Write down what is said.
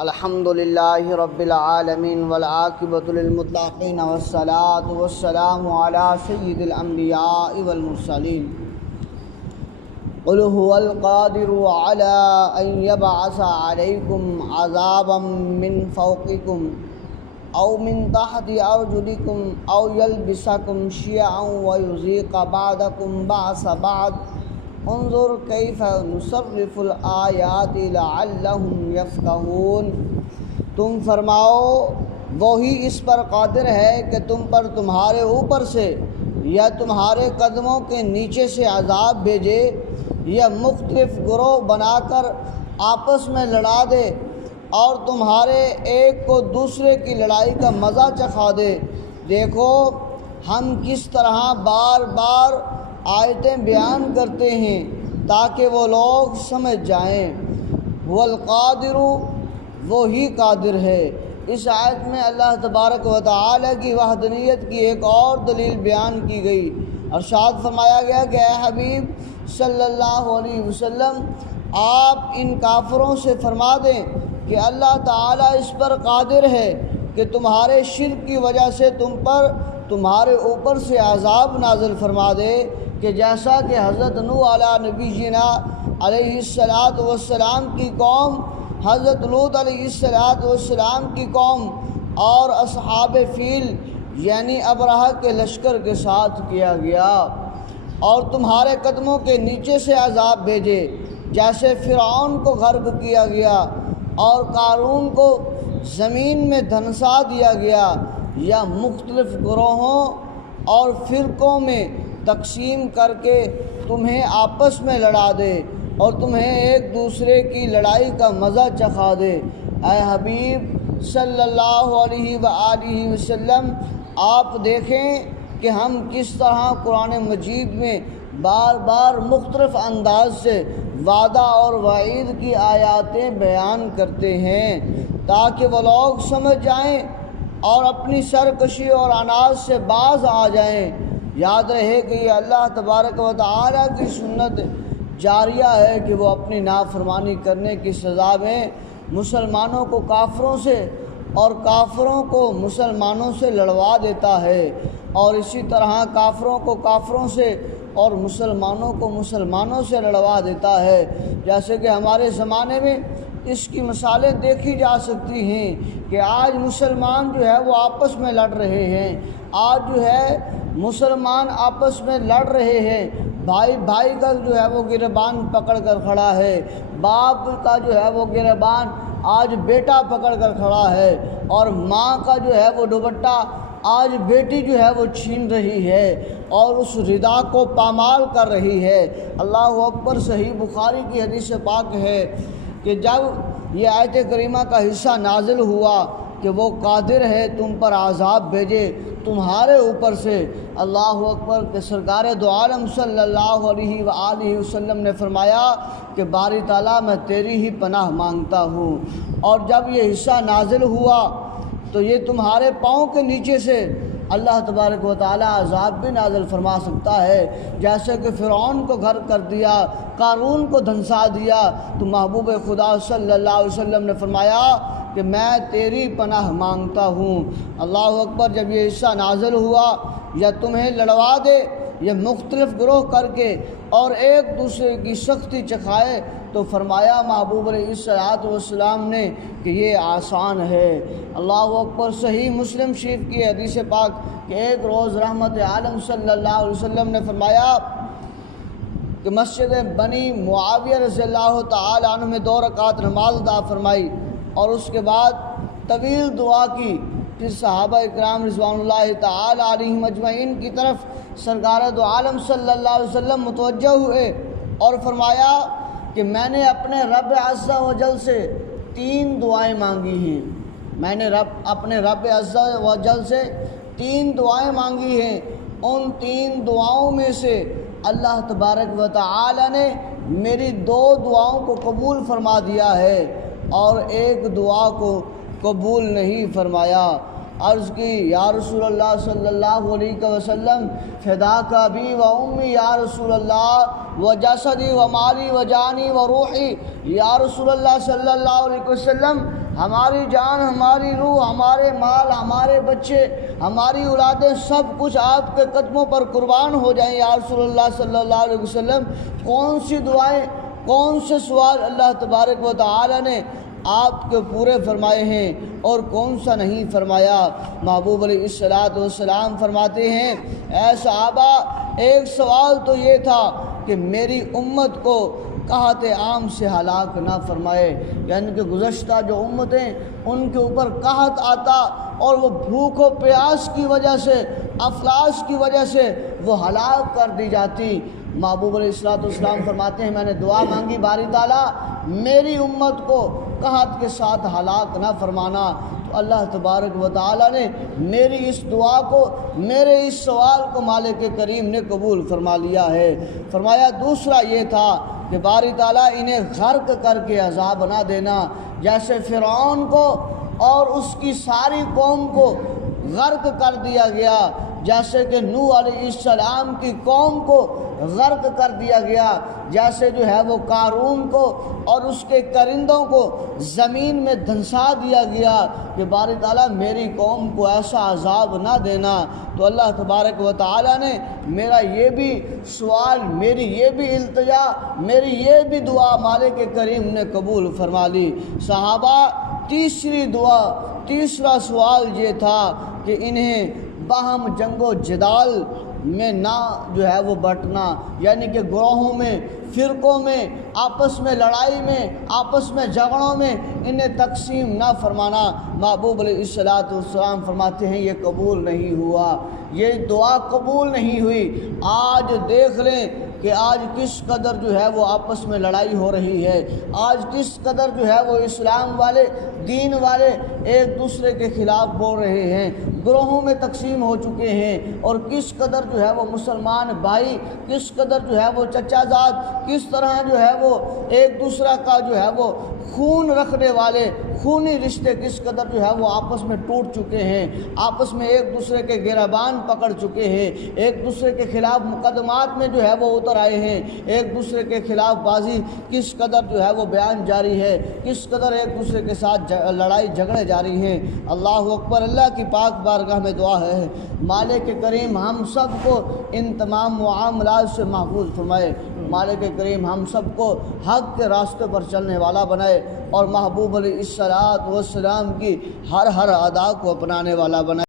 الحمد للہ رب العالمین والعاقبۃ للمتقین والصلاة والسلام علی سید الانبیاء والمرسلین قل هو القادر علی ان یبعث علیکم عذابا من فوقکم او من تحت ارجلکم او یلبسکم شیعا ویذیق بعضکم بعض بعض انظر کیف نصرف الآیات لعلہم یفقہون۔ تم فرماؤ وہی اس پر قادر ہے کہ تم پر تمہارے اوپر سے یا تمہارے قدموں کے نیچے سے عذاب بھیجے یا مختلف گروہ بنا کر آپس میں لڑا دے اور تمہارے ایک کو دوسرے کی لڑائی کا مزہ چکھا دے۔ دیکھو ہم کس طرح بار بار آیتیں بیان کرتے ہیں تاکہ وہ لوگ سمجھ جائیں۔ والقادر وہی قادر ہے۔ اس آیت میں اللہ تبارک و تعالی کی وحدانیت کی ایک اور دلیل بیان کی گئی۔ ارشاد فرمایا گیا کہ اے حبیب صلی اللہ علیہ وسلم آپ ان کافروں سے فرما دیں کہ اللہ تعالی اس پر قادر ہے کہ تمہارے شرک کی وجہ سے تم پر تمہارے اوپر سے عذاب نازل فرما دے کہ جیسا کہ حضرت نوح علی نبینا علیہ السلام کی قوم، حضرت لوط علیہ السلام کی قوم اور اصحاب فیل یعنی ابرہہ کے لشکر کے ساتھ کیا گیا، اور تمہارے قدموں کے نیچے سے عذاب بھیجے جیسے فرعون کو غرق کیا گیا اور قارون کو زمین میں دھنسا دیا گیا، یا مختلف گروہوں اور فرقوں میں تقسیم کر کے تمہیں آپس میں لڑا دے اور تمہیں ایک دوسرے کی لڑائی کا مزہ چکھا دے۔ اے حبیب صلی اللہ علیہ وآلہ وسلم آپ دیکھیں کہ ہم کس طرح قرآن مجید میں بار بار مختلف انداز سے وعدہ اور وعید کی آیاتیں بیان کرتے ہیں تاکہ وہ لوگ سمجھ جائیں اور اپنی سرکشی اور عناد سے باز آ جائیں۔ یاد رہے کہ یہ اللہ تبارک و تعالی کی سنت جاریہ ہے کہ وہ اپنی نافرمانی کرنے کی سزا میں مسلمانوں کو کافروں سے اور کافروں کو مسلمانوں سے لڑوا دیتا ہے، اور اسی طرح کافروں کو کافروں سے اور مسلمانوں کو مسلمانوں سے لڑوا دیتا ہے۔ جیسے کہ ہمارے زمانے میں اس کی مثالیں دیکھی جا سکتی ہیں کہ آج مسلمان جو ہے وہ آپس میں لڑ رہے ہیں، آج جو ہے مسلمان آپس میں لڑ رہے ہیں، بھائی بھائی کا جو ہے وہ گریبان پکڑ کر کھڑا ہے، باپ کا جو ہے وہ گریبان آج بیٹا پکڑ کر کھڑا ہے، اور ماں کا جو ہے وہ دوپٹہ آج بیٹی جو ہے وہ چھین رہی ہے اور اس ردا کو پامال کر رہی ہے۔ اللہ اکبر۔ صحیح بخاری کی حدیث پاک ہے کہ جب یہ آیت کریمہ کا حصہ نازل ہوا کہ وہ قادر ہے تم پر عذاب بھیجے تمہارے اوپر سے، اللہ اکبر، کہ سرکار دو عالم صلی اللہ علیہ وآلہ وسلم نے فرمایا کہ باری تعالیٰ میں تیری ہی پناہ مانگتا ہوں، اور جب یہ حصہ نازل ہوا تو یہ تمہارے پاؤں کے نیچے سے اللہ تبارک و تعالی عذاب بھی نازل فرما سکتا ہے، جیسے کہ فرعون کو غرق کر دیا، قارون کو دھنسا دیا، تو محبوب خدا صلی اللہ علیہ وسلم نے فرمایا کہ میں تیری پناہ مانگتا ہوں۔ اللہ اکبر۔ جب یہ حصہ نازل ہوا یا تمہیں لڑوا دے یا مختلف گروہ کر کے اور ایک دوسرے کی سختی چکھائے، تو فرمایا محبوب علیہ السلام نے کہ یہ آسان ہے۔ اللہ اکبر۔ صحیح مسلم شریف کی حدیث پاک کہ ایک روز رحمت عالم صلی اللہ علیہ وسلم نے فرمایا کہ مسجد بنی معاویہ رضی اللہ تعالی عنہ میں 2 رکعت نماز ادا فرمائی اور اس کے بعد طویل دعا کی، پھر صحابہ اکرام رضوان اللہ تعالی علیہم اجمعین کی طرف سرکار دو عالم صلی اللہ علیہ وسلم متوجہ ہوئے اور فرمایا کہ میں نے اپنے رب عز و جل سے 3 دعائیں مانگی ہیں، میں نے اپنے رب عز و جل سے 3 دعائیں مانگی ہیں، ان 3 دعاؤں میں سے اللہ تبارک و تعالی نے میری 2 دعاؤں کو قبول فرما دیا ہے اور ایک دعا کو قبول نہیں فرمایا۔ عرض کی یا رسول اللہ صلی اللہ علیہ وسلم فداک ابی و امی یا رسول اللہ و جسدی و مالی و جانی و روحی، یا رسول اللہ صلی اللہ علیہ وسلم ہماری جان، ہماری روح، ہمارے مال، ہمارے بچے، ہماری اولادیں، سب کچھ آپ کے قدموں پر قربان ہو جائیں یا رسول اللہ صلی اللہ علیہ وسلم، کون سی دعائیں، کون سے سوال اللہ تبارک و تعالی نے آپ کے پورے فرمائے ہیں اور کون سا نہیں فرمایا؟ محبوب علیہ السلام فرماتے ہیں، اے صحابہ، ایک سوال تو یہ تھا کہ میری امت کو قحط عام سے ہلاک نہ فرمائے، یعنی کہ گزشتہ جو امتیں ان کے اوپر قحط آتا اور وہ بھوک و پیاس کی وجہ سے، افلاس کی وجہ سے وہ ہلاک کر دی جاتی۔ محبوب علیہ السلام فرماتے ہیں، میں نے دعا مانگی باری تعالیٰ میری امت کو قحط کے ساتھ ہلاک نہ فرمانا، تو اللہ تبارک و تعالیٰ نے میری اس دعا کو، میرے اس سوال کو مالک کریم نے قبول فرما لیا ہے۔ فرمایا دوسرا یہ تھا کہ باری تعالیٰ انہیں غرق کر کے عذاب نہ دینا، جیسے فرعون کو اور اس کی ساری قوم کو غرق کر دیا گیا، جیسے کہ نوح علیہ السلام کی قوم کو غرق کر دیا گیا، جیسے جو ہے وہ قارون کو اور اس کے کرندوں کو زمین میں دھنسا دیا گیا، کہ باری تعالیٰ میری قوم کو ایسا عذاب نہ دینا۔ تو اللہ تبارک و تعالیٰ نے میرا یہ بھی سوال، میری یہ بھی التجا، میری یہ بھی دعا مالک کریم نے قبول فرما لی۔ صحابہ، تیسری دعا، تیسرا سوال یہ تھا کہ انہیں باہم جنگ و جدال میں نہ جو ہے وہ بٹنا، یعنی کہ گروہوں میں، فرقوں میں، آپس میں لڑائی میں، آپس میں جھگڑوں میں انہیں تقسیم نہ فرمانا۔ محبوب علیہ السلام فرماتے ہیں یہ قبول نہیں ہوا، یہ دعا قبول نہیں ہوئی۔ آج دیکھ لیں کہ آج کس قدر جو ہے وہ آپس میں لڑائی ہو رہی ہے، آج کس قدر جو ہے وہ اسلام والے، دین والے ایک دوسرے کے خلاف بول رہے ہیں، گروہوں میں تقسیم ہو چکے ہیں، اور کس قدر جو ہے وہ مسلمان بھائی، کس قدر جو ہے وہ چچا زاد، کس طرح جو ہے وہ ایک دوسرا کا جو ہے وہ خون رکھنے والے، خونی رشتے کس قدر جو ہے وہ آپس میں ٹوٹ چکے ہیں، آپس میں ایک دوسرے کے گریبان پکڑ چکے ہیں، ایک دوسرے کے خلاف مقدمات میں جو ہے وہ اتر آئے ہیں، ایک دوسرے کے خلاف بازی کس قدر جو ہے وہ بیان جاری ہے، کس قدر ایک دوسرے کے ساتھ لڑائی جھگڑے جاری ہیں۔ اللہ اکبر، اللہ کی پاک بارگاہ میں دعا ہے مالک کریم ہم سب کو ان تمام معاملات سے محفوظ فرمائے، مالک کریم ہم سب کو حق کے راستے پر چلنے والا بنائے، اور محبوب علیہ السلام کی ہر ادا کو اپنانے والا بنائے۔